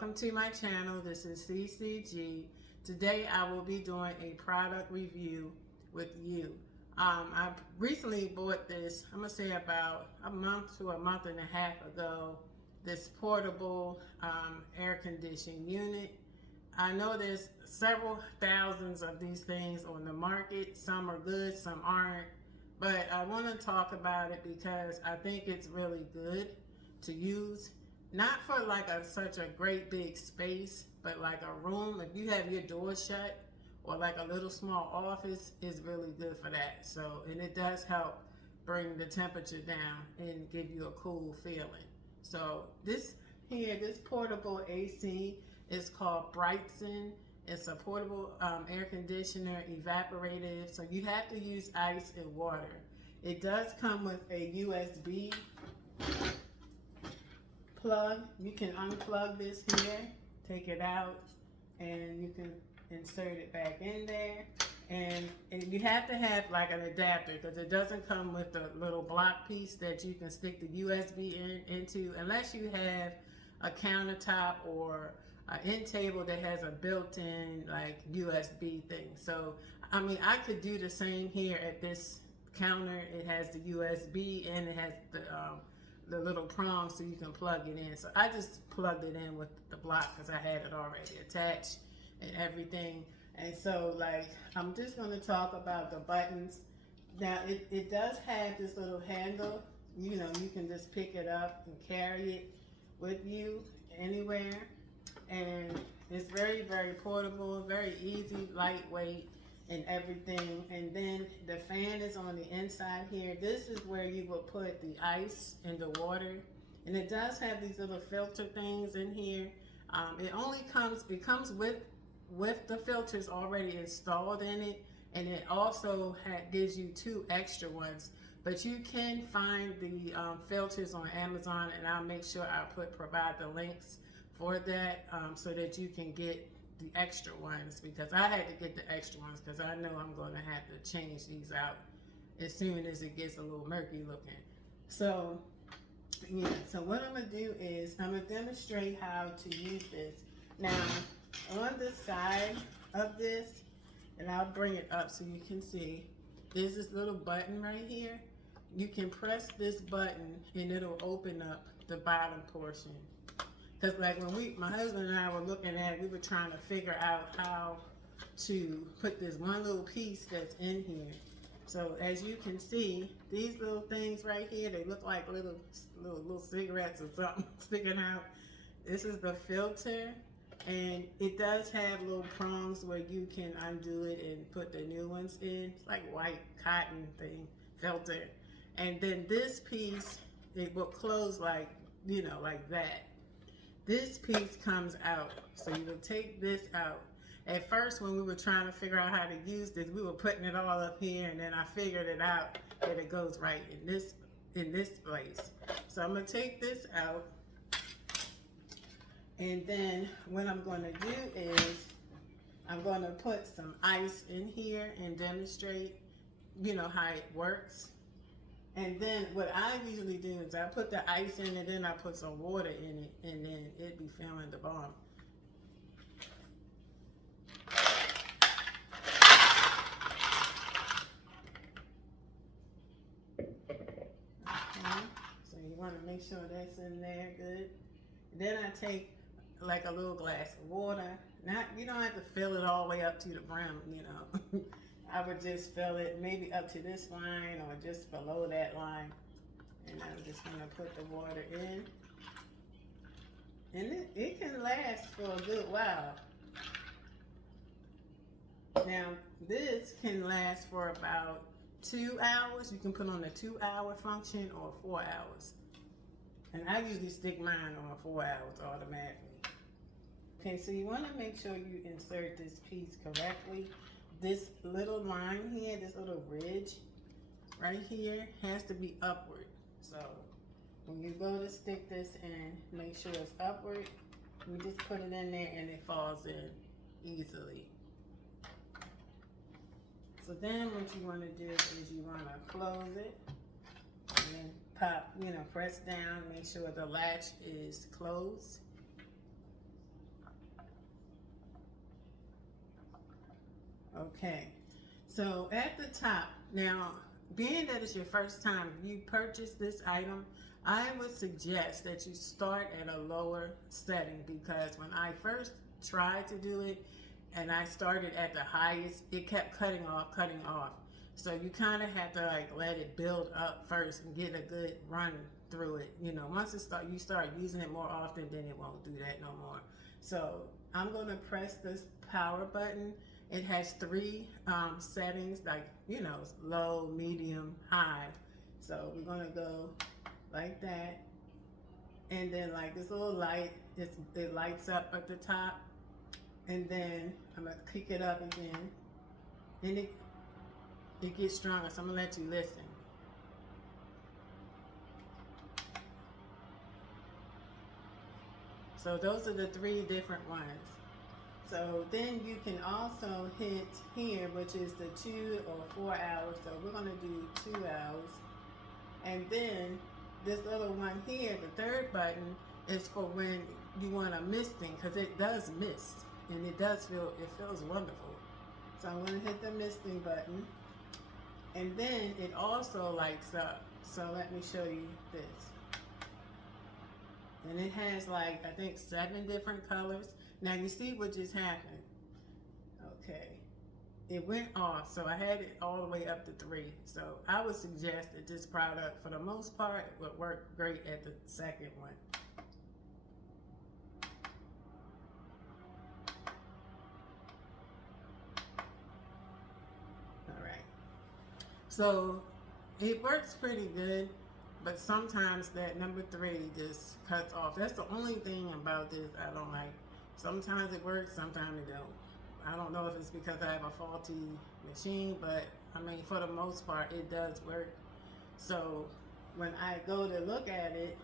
welcome to my channel. This is CeeCeeG. Today I will be doing a product review with you. I recently bought this, I'm going to say about a month to a month and a half ago, this portable air conditioning unit. I know there's several thousands of these things on the market. Some are good, some aren't. But I want to talk about it because I think it's really good to use. Not for like such a great big space, but like a room, if you have your door shut or like a little small office, is really good for that. So, and it does help bring the temperature down and give you a cool feeling. So this portable AC is called Britezen. It's a portable air conditioner, evaporative. So you have to use ice and water. It does come with a USB plug. You can unplug this here, take it out, and you can insert it back in there. And you have to have like an adapter because it doesn't come with a little block piece that you can stick the USB into unless you have a countertop or an end table that has a built-in like USB thing. So I mean, I could do the same here at this counter. It has the USB and it has the little prongs so you can plug it in. So I just plugged it in with the block because I had it already attached and everything. And so like, I'm just going to talk about the buttons. Now it does have this little handle. You know, you can just pick it up and carry it with you anywhere. And it's very, very portable, very easy, lightweight and everything. And then the fan is on the inside here. This is where you will put the ice and the water. And it does have these little filter things in here. It comes with the filters already installed in it. And it also gives you 2 extra ones. But you can find the filters on Amazon, and I'll make sure I provide the links for that so that you can get the extra ones, because I had to get the extra ones because I know I'm going to have to change these out as soon as it gets a little murky looking. So yeah, so what I'm going to do is I'm going to demonstrate how to use this. Now on the side of this, and I'll bring it up so you can see, there's this little button right here. You can press this button and it'll open up the bottom portion. Because like when my husband and I were looking at it, we were trying to figure out how to put this one little piece that's in here. So as you can see, these little things right here, they look like little cigarettes or something sticking out. This is the filter, and it does have little prongs where you can undo it and put the new ones in. It's like white cotton thing, filter. And then this piece, it will close like, you know, like that. This piece comes out, so you will take this out. At first, when we were trying to figure out how to use this, we were putting it all up here, and then I figured it out that it goes right in this place. So I'm gonna take this out, and then what I'm gonna do is I'm gonna put some ice in here and demonstrate, you know, how it works. And then what I usually do is I put the ice in and then I put some water in it, and then it'd be feeling the bomb. Okay. So you want to make sure that's in there good. Then I take like a little glass of water. You don't have to fill it all the way up to the brim, you know. I would just fill it maybe up to this line or just below that line. And I'm just going to put the water in. And it can last for a good while. Now, this can last for about 2 hours. You can put on a 2-hour function or 4 hours. And I usually stick mine on 4 hours automatically. Okay, so you want to make sure you insert this piece correctly. This little line here, this little ridge right here has to be upward. So when you go to stick this in, make sure it's upward. You just put it in there and it falls in easily. So then what you want to do is you want to close it and then pop, you know, press down, make sure the latch is closed. Okay, so at the top, now, being that it's your first time you purchase this item, I would suggest that you start at a lower setting, because when I first tried to do it and I started at the highest, it kept cutting off. So you kind of have to like let it build up first and get a good run through it. You know, once you start using it more often, then it won't do that no more. So I'm going to press this power button. It has three settings, like, you know, low, medium, high. So we're going to go like that. And then like this little light, it lights up at the top. And then I'm going to kick it up again. And it gets stronger, so I'm going to let you listen. So those are the three different ones. So then you can also hit here, which is the 2 or 4 hours. So we're going to do 2 hours. And then this little one here, the third button, is for when you want a misting, because it does mist. And it feels wonderful. So I'm going to hit the misting button. And then it also lights up. So let me show you this. And it has like, I think 7 different colors. Now you see what just happened. Okay. It went off, so I had it all the way up to 3. So I would suggest that this product, for the most part, would work great at the second one. All right. So it works pretty good, but sometimes that number 3 just cuts off. That's the only thing about this I don't like. Sometimes it works, sometimes it don't. I don't know if it's because I have a faulty machine, but I mean, for the most part, it does work. So when I go to look at it,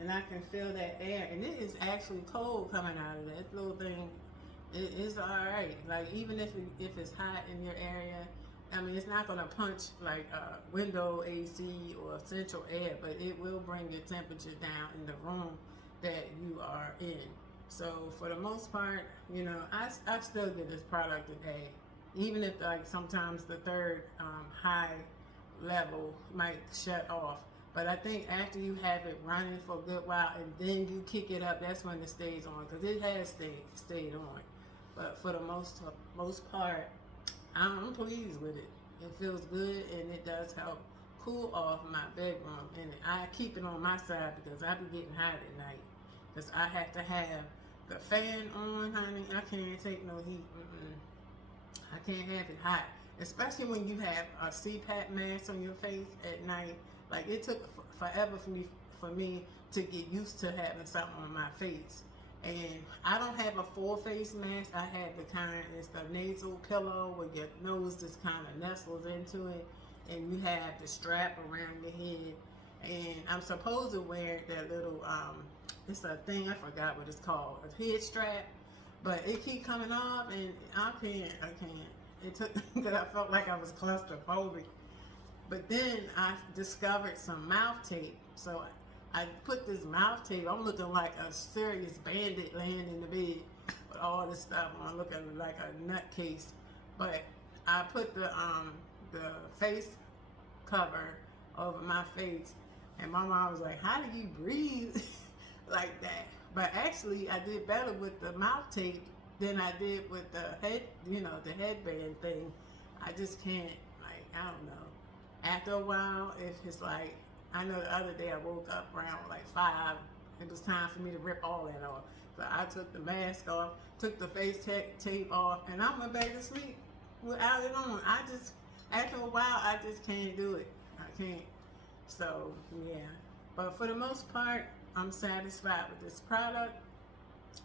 and I can feel that air, and it is actually cold coming out of that little thing. It is all right. Like, even if it's hot in your area, I mean, it's not going to punch like window AC or central air, but it will bring your temperature down in the room that you are in. So for the most part, you know, I still give this product an A, even if like sometimes the third high level might shut off. But I think after you have it running for a good while and then you kick it up, that's when it stays on, because it has stayed on. But for the most part, I'm pleased with it. It feels good, and it does help cool off my bedroom. And I keep it on my side because I be getting hot at night. Because I have to have the fan on, honey. I can't take no heat. I can't have it hot. Especially when you have a CPAP mask on your face at night. Like, it took forever for me to get used to having something on my face. And I don't have a full face mask. I have the kind, it's the nasal pillow where your nose just kind of nestles into it. And you have the strap around your head. And I'm supposed to wear that little, it's a thing, I forgot what it's called, a head strap. But it keep coming off, and I can't. It took, because I felt like I was claustrophobic. But then I discovered some mouth tape. So I put this mouth tape. I'm looking like a serious bandit laying in the bed with all this stuff on, looking like a nutcase. But I put the face cover over my face, and my mom was like, "How do you breathe like that?" But actually, I did better with the mouth tape than I did with the head, the headband thing. I just can't, like, I don't know. After a while, if it's like, I know the other day I woke up around like 5. It was time for me to rip all that off. So I took the mask off, took the face tape off, and I went back to sleep without it on. After a while, I just can't do it. I can't. So, yeah. But for the most part, I'm satisfied with this product.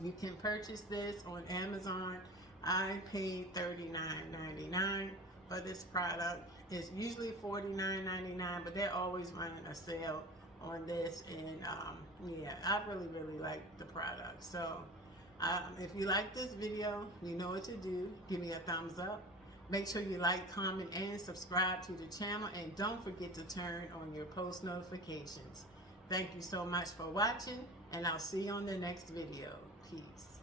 You can purchase this on Amazon. I paid $39.99 for this product. It's usually $49.99, but they're always running a sale on this. And yeah, I really like the product. So if you like this video, you know what to do. Give me a thumbs up. Make sure you like, comment, and subscribe to the channel. And don't forget to turn on your post notifications. Thank you so much for watching, and I'll see you on the next video. Peace.